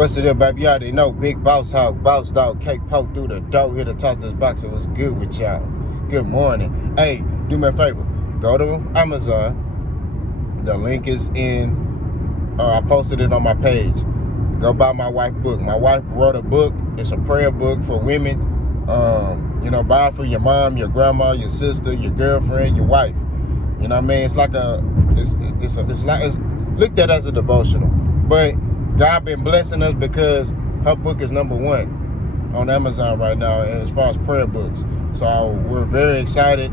What's it up, baby? You already know. Big Boss Hogg, Boss Dog, Kpo through the door here to talk this boxer. What's good with y'all? Good morning. Hey, do me a favor. Go to Amazon. The link is in. I posted it on my page. Go buy my wife's book. My wife wrote a book. It's a prayer book for women. Buy it for your mom, your grandma, your sister, your girlfriend, your wife. You know what I mean? It's like it's looked at as a devotional. But God been blessing us because her book is #1 on Amazon right now as far as prayer books. So we're very excited.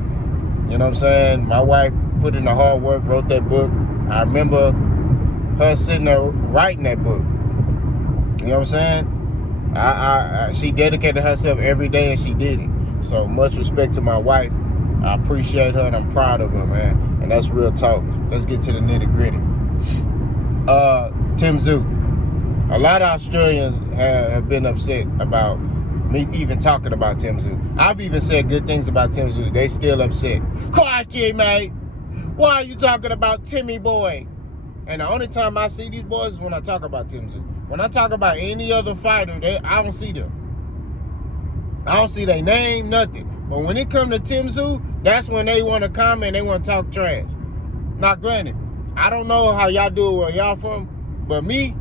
You know what I'm saying? My wife put in the hard work, wrote that book. I remember her sitting there writing that book. You know what I'm saying? She dedicated herself every day and she did it. So much respect to my wife. I appreciate her and I'm proud of her, man. And that's real talk. Let's get to the nitty gritty. Tim Tszyu. A lot of Australians have been upset about me even talking about Tim Tszyu. I've even said good things about Tim Tszyu. They still upset. Crickey, mate. Why are you talking about Timmy boy? And the only time I see these boys is when I talk about Tim Tszyu. When I talk about any other fighter, I don't see them. I don't see their name, nothing. But when it comes to Tim Tszyu, that's when they want to comment, they want to talk trash. Now, granted, I don't know how y'all do it where y'all from, but me,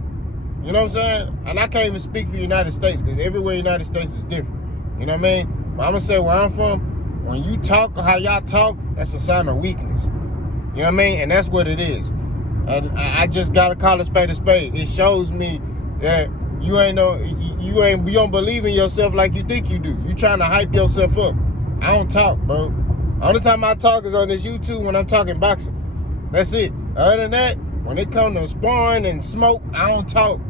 you know what I'm saying? And I can't even speak for the United States because everywhere in the United States is different. You know what I mean? But I'm going to say where I'm from, when you talk how y'all talk, that's a sign of weakness. You know what I mean? And that's what it is. And I just got to call a spade a spade. It shows me that you don't believe in yourself like you think you do. You trying to hype yourself up. I don't talk, bro. The only time I talk is on this YouTube when I'm talking boxing. That's it. Other than that, when it comes to sparring and smoke, I don't talk.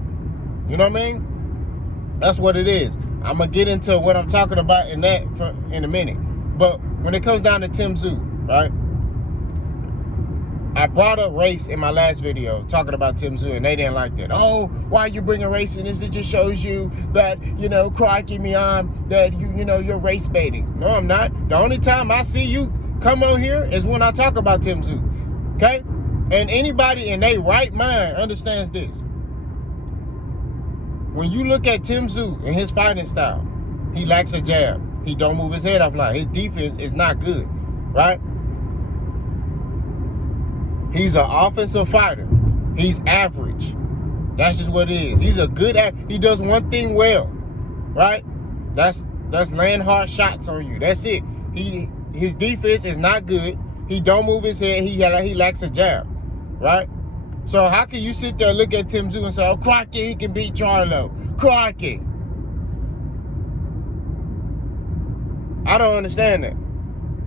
You know what I mean? That's what it is. I'm going to get into what I'm talking about in a minute. But when it comes down to Tim Tszyu, right? I brought up race in my last video talking about Tim Tszyu, and they didn't like that. Oh, why are you bringing race in this? It just shows you that, Crickey me on, that you're race baiting. No, I'm not. The only time I see you come on here is when I talk about Tim Tszyu. Okay? And anybody in their right mind understands this. When you look at Tim Tszyu and his fighting style, he lacks a jab. He don't move his head off line. His defense is not good, right? He's an offensive fighter. He's average. That's just what it is. He's a good he does one thing well, right? That's laying hard shots on you. That's it. His defense is not good. He don't move his head. He lacks a jab, right? So how can you sit there and look at Tim Tszyu and say, oh, Crickey, he can beat Charlo. Crickey. I don't understand that.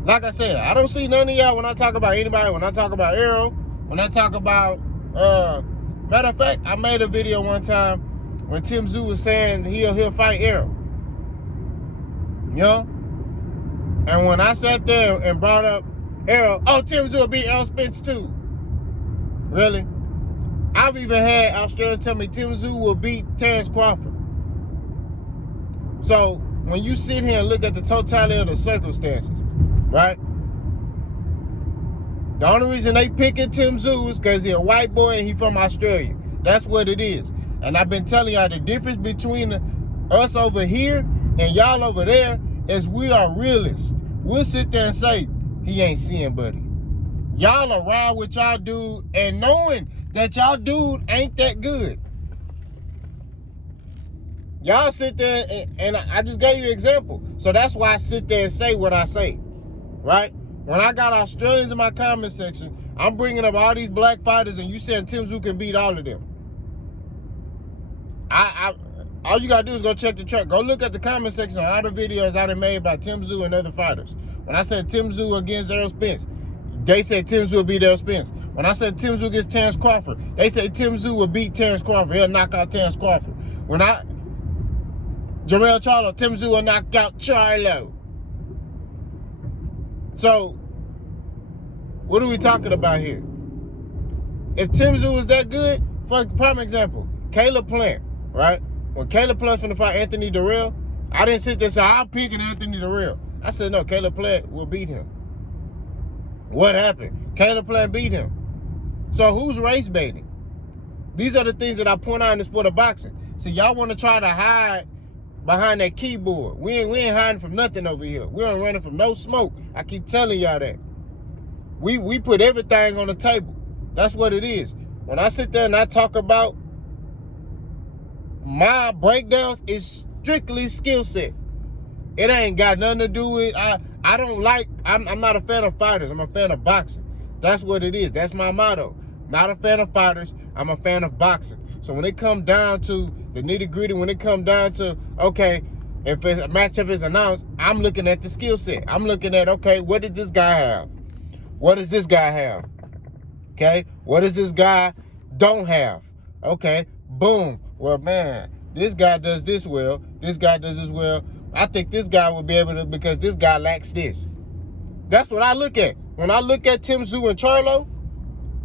Like I said, I don't see none of y'all when I talk about anybody, when I talk about Arrow, when I talk about, matter of fact, I made a video one time when Tim Tszyu was saying he'll fight Arrow. You know? And when I sat there and brought up Arrow, oh, Tim Tszyu will beat Errol Spence too. Really? I've even had Australians tell me Tim Tszyu will beat Terrence Crawford. So when you sit here and look at the totality of the circumstances, right? The only reason they picking Tim Tszyu is because he's a white boy and he's from Australia. That's what it is. And I've been telling y'all the difference between us over here and y'all over there is we are realists. We'll sit there and say, he ain't seeing buddy. Y'all are ride with y'all dude and knowing that y'all dude ain't that good. Y'all sit there and I just gave you an example. So that's why I sit there and say what I say, right? When I got Australians in my comment section, I'm bringing up all these black fighters and you saying Tim Tszyu can beat all of them. All you got to do is go check the track. Go look at the comment section on all the videos I done made by Tim Tszyu and other fighters. When I said Tim Tszyu against Errol Spence, they said Tim Tszyu will beat Errol Spence. When I said Tim Tszyu against Terrence Crawford, they said Tim Tszyu will beat Terrence Crawford. He'll knock out Terrence Crawford. When Jermell Charlo, Tim Tszyu will knock out Charlo. So, what are we talking about here? If Tim Tszyu was that good, for prime example, Caleb Plant, right? When Caleb Plant finna fight Anthony Durrell, I didn't sit there and say, I'm picking Anthony Durrell. I said, no, Caleb Plant will beat him. What happened? Caleb Plant beat him. So who's race baiting? These are the things that I point out in the sport of boxing. So y'all want to try to hide behind that keyboard. We ain't hiding from nothing over here. We ain't running from no smoke. I keep telling y'all that. We put everything on the table. That's what it is. When I sit there and I talk about my breakdowns, it's strictly skill set. It ain't got nothing to do with, I don't like, I'm not a fan of fighters. I'm a fan of boxing. That's what it is. That's my motto. Not a fan of fighters. I'm a fan of boxing. So when it come down to the nitty gritty, when it come down to, okay, if a matchup is announced, I'm looking at the skill set. I'm looking at, okay, what did this guy have? What does this guy have? Okay, what does this guy don't have? Okay, boom. Well, man, this guy does this well. This guy does this well. I think this guy will be able to, because this guy lacks this. That's what I look at. When I look at Tim Tszyu and Charlo,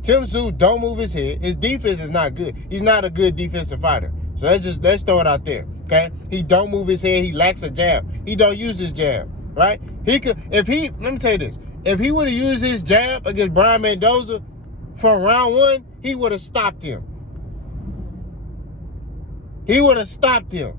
Tim Tszyu don't move his head. His defense is not good. He's not a good defensive fighter. So let's throw it out there. Okay? He don't move his head. He lacks a jab. He don't use his jab. Right? Let me tell you this. If he would have used his jab against Brian Mendoza from round 1, he would have stopped him. He would have stopped him.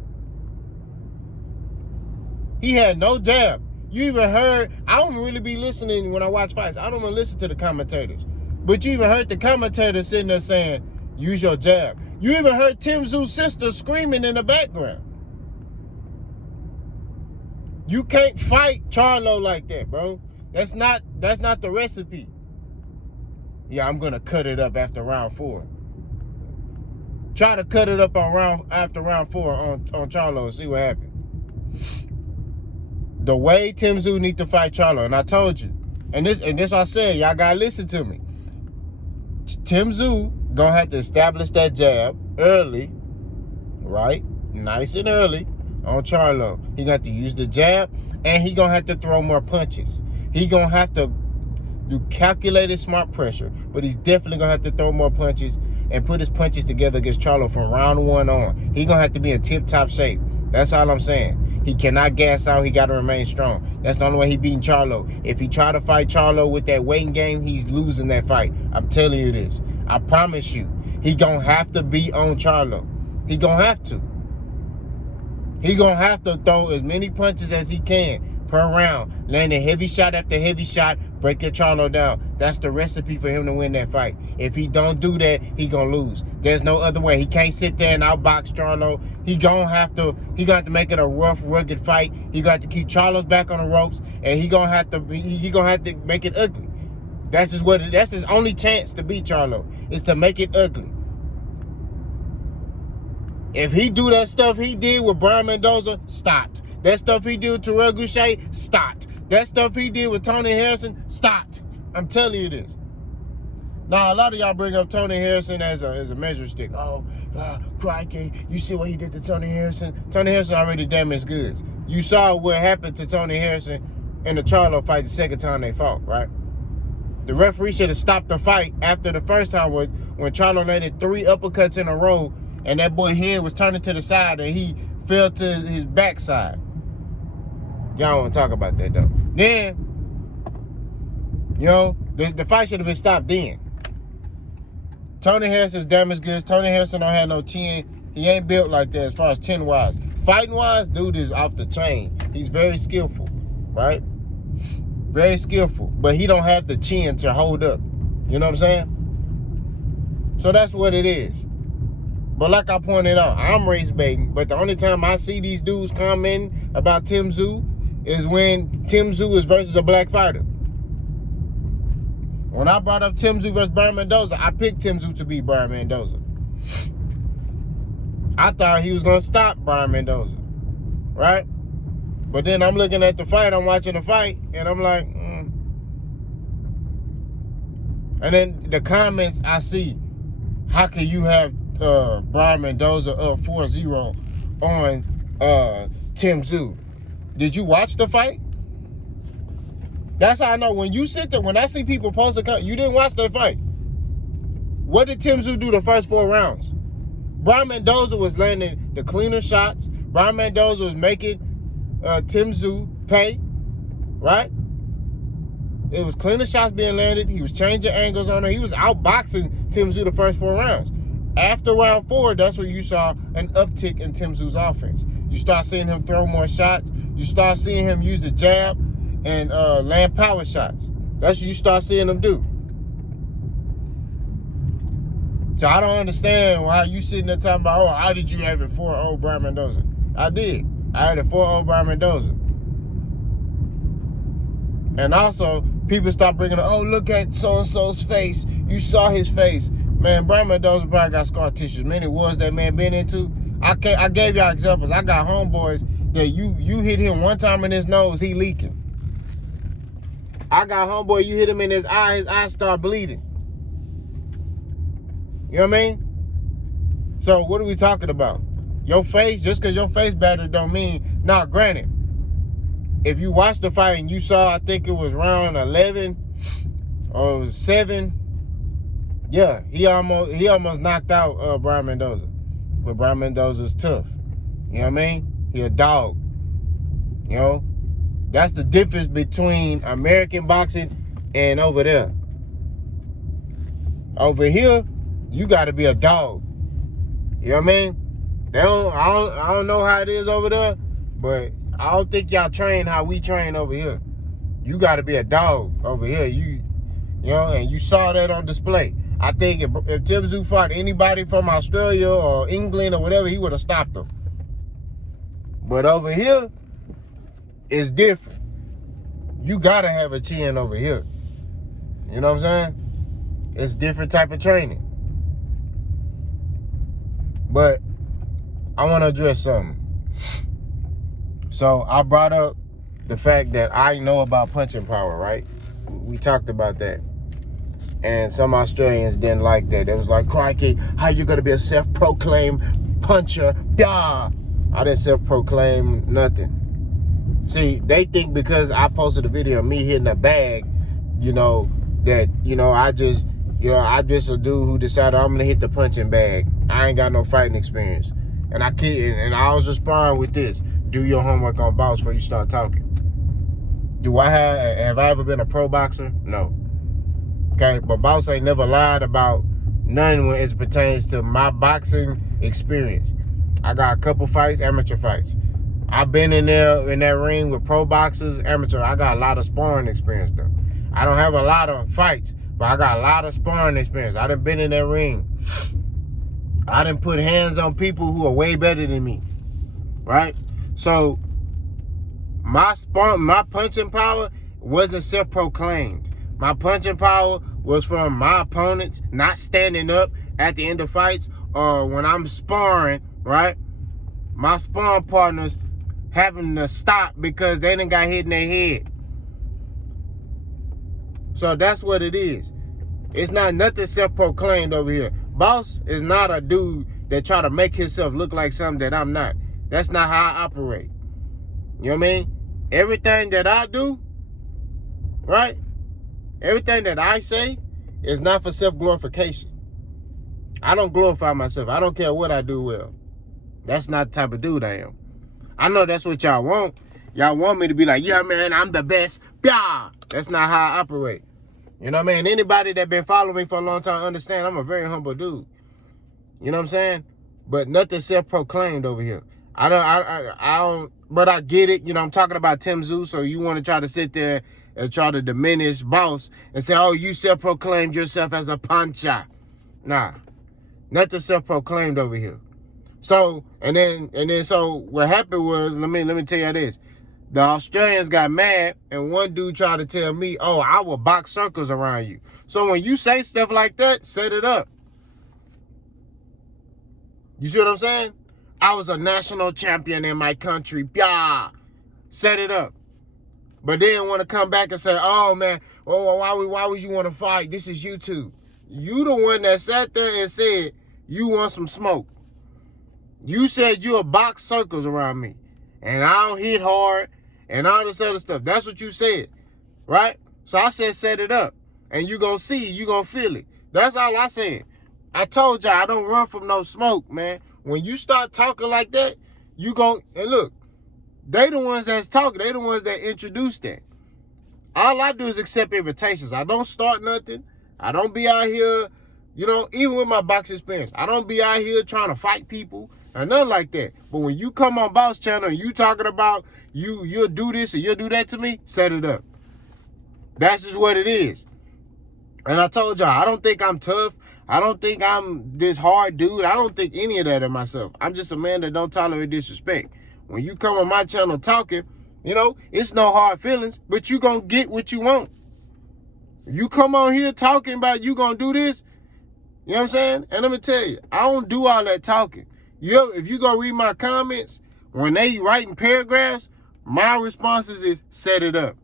He had no jab. You even heard, I don't really be listening when I watch fights. I don't even listen to the commentators. But you even heard the commentators sitting there saying, use your jab. You even heard Tim Tszyu's sister screaming in the background. You can't fight Charlo like that, bro. That's not the recipe. Yeah, I'm gonna cut it up after round 4. Try to cut it up after round 4 on Charlo and see what happens. The way Tim Tszyu need to fight Charlo, and I told you, and this I said, y'all gotta listen to me. Tim Tszyu gonna have to establish that jab early, right? Nice and early on Charlo. He got to use the jab, and he gonna have to throw more punches. He gonna have to do calculated smart pressure, but he's definitely gonna have to throw more punches and put his punches together against Charlo from round 1 on. He gonna have to be in tip-top shape. That's all I'm saying. He cannot gas out. He got to remain strong. That's the only way he beating Charlo. If he try to fight Charlo with that waiting game, he's losing that fight. I'm telling you this. I promise you. He gonna have to be on Charlo. He gonna have to. He gonna have to throw as many punches as he can per round, landing heavy shot after heavy shot, break your Charlo down. That's the recipe for him to win that fight. If he don't do that, he gonna lose. There's no other way. He can't sit there and outbox Charlo. He gonna have to make it a rough, rugged fight. He got to keep Charlo's back on the ropes, and he gonna have to make it ugly. That's just that's his only chance to beat Charlo, is to make it ugly. If he do that stuff he did with Brian Mendoza, stopped. That stuff he did with Terrell Goucher, stopped. That stuff he did with Tony Harrison, stopped. I'm telling you this. Now, a lot of y'all bring up Tony Harrison as a measure stick. Oh, Crickey, you see what he did to Tony Harrison? Tony Harrison already damaged goods. You saw what happened to Tony Harrison in the Charlo fight the second time they fought, right? The referee should have stopped the fight after the first time when Charlo landed 3 uppercuts in a row and that boy head was turning to the side and he fell to his backside. Y'all don't want to talk about that, though. Then, you know, the fight should have been stopped then. Tony Harrison's damaged goods. Tony Harrison don't have no chin. He ain't built like that as far as chin-wise. Fighting-wise, dude is off the chain. He's very skillful, right? Very skillful. But he don't have the chin to hold up. You know what I'm saying? So that's what it is. But like I pointed out, I'm race baiting. But the only time I see these dudes commenting about Tim Tszyu is when Tim Tszyu is versus a black fighter. When I brought up Tim Tszyu versus Brian Mendoza, I picked Tim Tszyu to beat Brian Mendoza. I thought he was going to stop Brian Mendoza, right? But then I'm looking at the fight, I'm watching the fight, and I'm like, And then the comments I see, how can you have Brian Mendoza up 4-0 on Tim Tszyu? Did you watch the fight? That's how I know. When you sit there, when I see people post you didn't watch that fight. What did Tim Tszyu do the first 4 rounds? Brian Mendoza was landing the cleaner shots. Brian Mendoza was making Tim Tszyu pay, right? It was cleaner shots being landed. He was changing angles on her. He was outboxing Tim Tszyu the first 4 rounds. After round 4, that's where you saw an uptick in Tim Tszyu's offense. You start seeing him throw more shots. You start seeing him use the jab and land power shots. That's what you start seeing him do. So I don't understand why you sitting there talking about, oh, how did you have it 4-0 Brian Mendoza? I did. I had it 4-0 Brian Mendoza. And also, people start bringing up, oh, look at so-and-so's face. You saw his face. Man, Brian Mendoza probably got scar tissue. Many wars that man been into. I gave y'all examples. I got homeboys that you hit him one time in his nose, he leaking. I got homeboy, you hit him in his eyes start bleeding. You know what I mean? So what are we talking about? Your face, just because your face battered don't mean, now granted, if you watched the fight and you saw, I think it was round 11 or it was 7, yeah, he almost knocked out Brian Mendoza. But Brian Mendoza's tough. You know what I mean? He a dog. You know? That's the difference between American boxing and over there. Over here, you got to be a dog. You know what I mean? I don't know how it is over there, but I don't think y'all train how we train over here. You got to be a dog over here. You know, and you saw that on display. I think if Tim Tszyu fought anybody from Australia or England or whatever, he would have stopped them. But over here, it's different. You got to have a chin over here. You know what I'm saying? It's different type of training. But I want to address something. So I brought up the fact that I know about punching power, right? We talked about that. And some Australians didn't like that. They was like, Crickey, how you gonna be a self-proclaimed puncher? Yeah. I didn't self-proclaim nothing. See, they think because I posted a video of me hitting a bag, you know, that, you know, I just a dude who decided I'm gonna hit the punching bag. I ain't got no fighting experience. And I was responding with this. Do your homework on Boss before you start talking. Have I ever been a pro boxer? No. Okay, but Boss ain't never lied about none when it pertains to my boxing experience. I got a couple fights, amateur fights. I've been in that ring with pro boxers, amateur. I got a lot of sparring experience though. I don't have a lot of fights, but I got a lot of sparring experience. I done been in that ring. I done put hands on people who are way better than me, right? So my punching power wasn't self-proclaimed. My punching power was from my opponents not standing up at the end of fights or when I'm sparring, right? My sparring partners having to stop because they done got hit in their head. So that's what it is. It's not nothing self-proclaimed over here. Boss is not a dude that try to make himself look like something that I'm not. That's not how I operate. You know what I mean? Everything that I do, right? Everything that I say is not for self-glorification. I don't glorify myself. I don't care what I do well. That's not the type of dude I am. I know that's what y'all want. Y'all want me to be like, yeah, man, I'm the best. Yeah. That's not how I operate. You know what I mean? Anybody that been following me for a long time understand I'm a very humble dude. You know what I'm saying? But nothing self-proclaimed over here. I don't, but I get it. You know, I'm talking about Tim Tszyu, so you want to try to sit there and try to diminish Boss and say, oh, you self-proclaimed yourself as a puncher. Nah, nothing self-proclaimed over here. So, and then so what happened was, let me tell you this. The Australians got mad, and one dude tried to tell me, oh, I will box circles around you. So when you say stuff like that, set it up. You see what I'm saying? I was a national champion in my country. Yeah. Set it up. But then want to come back and say, oh, man, oh, why would you want to fight? This is YouTube. You the one that sat there and said you want some smoke. You said you'll box circles around me. And I don't hit hard and all this other stuff. That's what you said, right? So I said set it up. And you going to see, you going to feel it. That's all I said. I told y'all I don't run from no smoke, man. When you start talking like that, you go, and look, they the ones that's talking. They the ones that introduced that. All I do is accept invitations. I don't start nothing. I don't be out here You know, even with my boxing experience, I don't be out here trying to fight people or nothing like that. But when you come on Boss Channel and you talking about you'll do this or you'll do that to me, set it up. That's just what it is. And I told y'all, I don't think I'm tough. I don't think I'm this hard dude. I don't think any of that of myself. I'm just a man that don't tolerate disrespect. When you come on my channel talking, you know, it's no hard feelings, but you gonna get what you want. You come on here talking about you gonna do this, you know what I'm saying? And let me tell you, I don't do all that talking. If you go read my comments, when they writing paragraphs, my responses is set it up.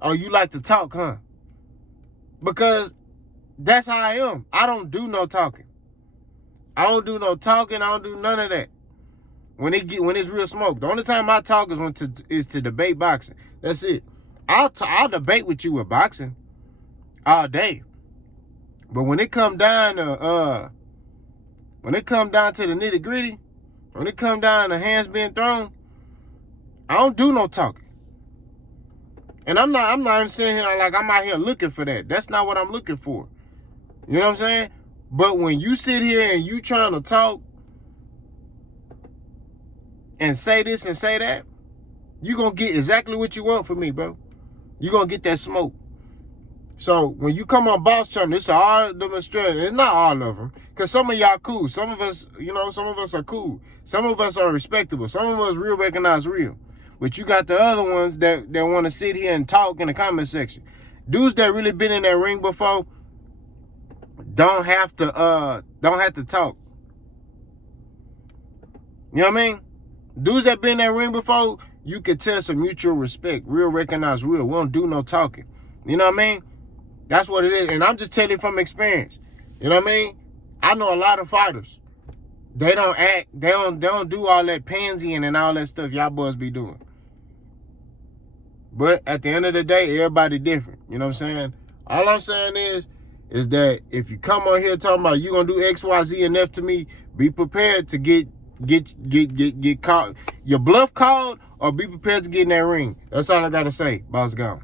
Oh, you like to talk, huh? Because that's how I am. I don't do no talking. I don't do no talking. I don't do none of that. When it's real smoke, the only time I talk is to debate boxing. That's it. I'll debate with you with boxing all day. But when it come down to the nitty gritty, when it come down to hands being thrown, I don't do no talking. And I'm not even sitting here like I'm out here looking for that. That's not what I'm looking for. You know what I'm saying? But when you sit here and you trying to talk and say this and say that, you gonna get exactly what you want from me, bro. You gonna get that smoke. So when you come on Boss Channel, it's all demonstration. It's not all of them, because some of y'all cool. Some of us, you know, some of us are cool. Some of us are respectable. Some of us real recognize real. But you got the other ones that want to sit here and talk in the comment section. Dudes that really been in that ring before don't have to talk. You know what I mean? Dudes that been in that ring before, you could tell some mutual respect. Real recognize real. We don't do no talking. You know what I mean? That's what it is. And I'm just telling you from experience. You know what I mean? I know a lot of fighters. They don't act, they don't do all that pansying and all that stuff y'all boys be doing. But at the end of the day, everybody different. You know what I'm saying? All I'm saying is that if you come on here talking about you gonna do X, Y, Z, and F to me, be prepared to get caught, your bluff called, or be prepared to get in that ring. That's all I gotta say. Boss gone.